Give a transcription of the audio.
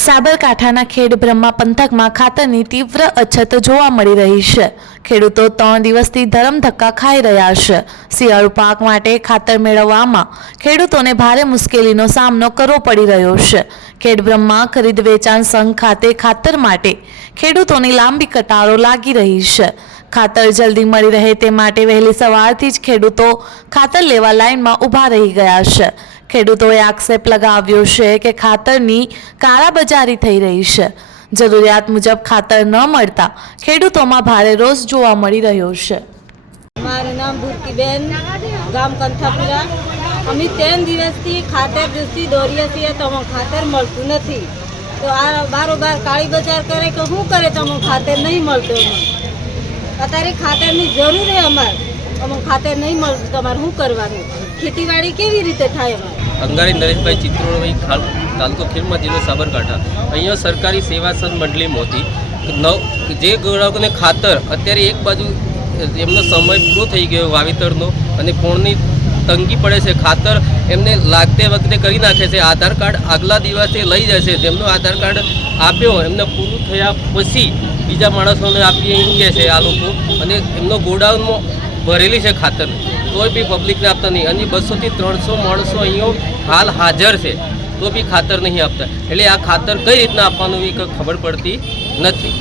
સાબરકાંઠાના ખેડબ્રહ્મા પંથકમાં ખાતરની તીવ્ર અછત જોવા મળી રહી છે। ખેડૂતો 3 દિવસથી ધરમધક્કા ખાઈ રહ્યા છે। શિયાળુ પાક માટે ખાતર મેળવવામાં ખેડૂતોને ભારે મુશ્કેલીનો સામનો કરવો પડી રહ્યો છે। ખેડબ્રહ્મા ખરીદ વેચાણ સંઘ ખાતે ખાતર માટે ખેડૂતોની લાંબી કતારો લાગી રહી છે। ખાતર જલ્દી મળી રહે તે માટે વહેલી સવારથી જ ખેડૂતો ખાતર લેવા લાઇનમાં ઊભા રહી ગયા છે। ખેડૂતોએ આક્ષેપ લગાવ્યો છે કે ખાતરની કાળાબજારી થઈ રહી છે। જરૂરિયાત મુજબ ખાતર ન મળતા ખેડૂતોમાં ભારે રોષ જોવા મળી રહ્યો છે। મારું નામ ભૂરતીબેન, ગામ કંથાપુરા। અમે 3 દિવસથી ખાતર દૂધથી દોરીએ છીએ તો અમને ખાતર મળતું નથી। તો આ બારોબાર કાળી બજાર કરે કે શું કરે તો અમને ખાતર નહીં મળતું। અત્યારે ખાતરની જરૂર છે અમારે, અમને ખાતર નહીં મળતું તો અમારે શું કરવાનું? ખેતીવાડી કેવી રીતે થાય? અંગારી નરેશભાઈ ચિત્રોડભાઈ તાલુકો ખેડમાં જિલ્લો સાબરકાંઠા। અહીંયા સરકારી સેવા સંઘ મંડળીમાંથી જે ગ્રાહકોને ખાતર અત્યારે એક બાજુ એમનો સમય પૂરો થઈ ગયો વાવેતરનો અને પોણની તંગી પડે છે। ખાતર એમને લાગતે વખતે કરી નાખે છે। આધાર કાર્ડ આગલા દિવસે લઈ જશે, જેમનો આધાર કાર્ડ આપ્યો એમને પૂરું થયા પછી બીજા માણસોને આપીએ એમ કહે છે આ લોકો, અને એમનો ગોડાઉનમાં ભરેલી છે ખાતર, તોય બી પબ્લિકને આપતા નહીં। અને 200 થી 300 માણસો અહીંયા હાલ હાજર છે તો બી ખાતર નહીં આપતા। એટલે આ ખાતર કઈ રીતના આપવાનું એ ખબર પડતી નથી।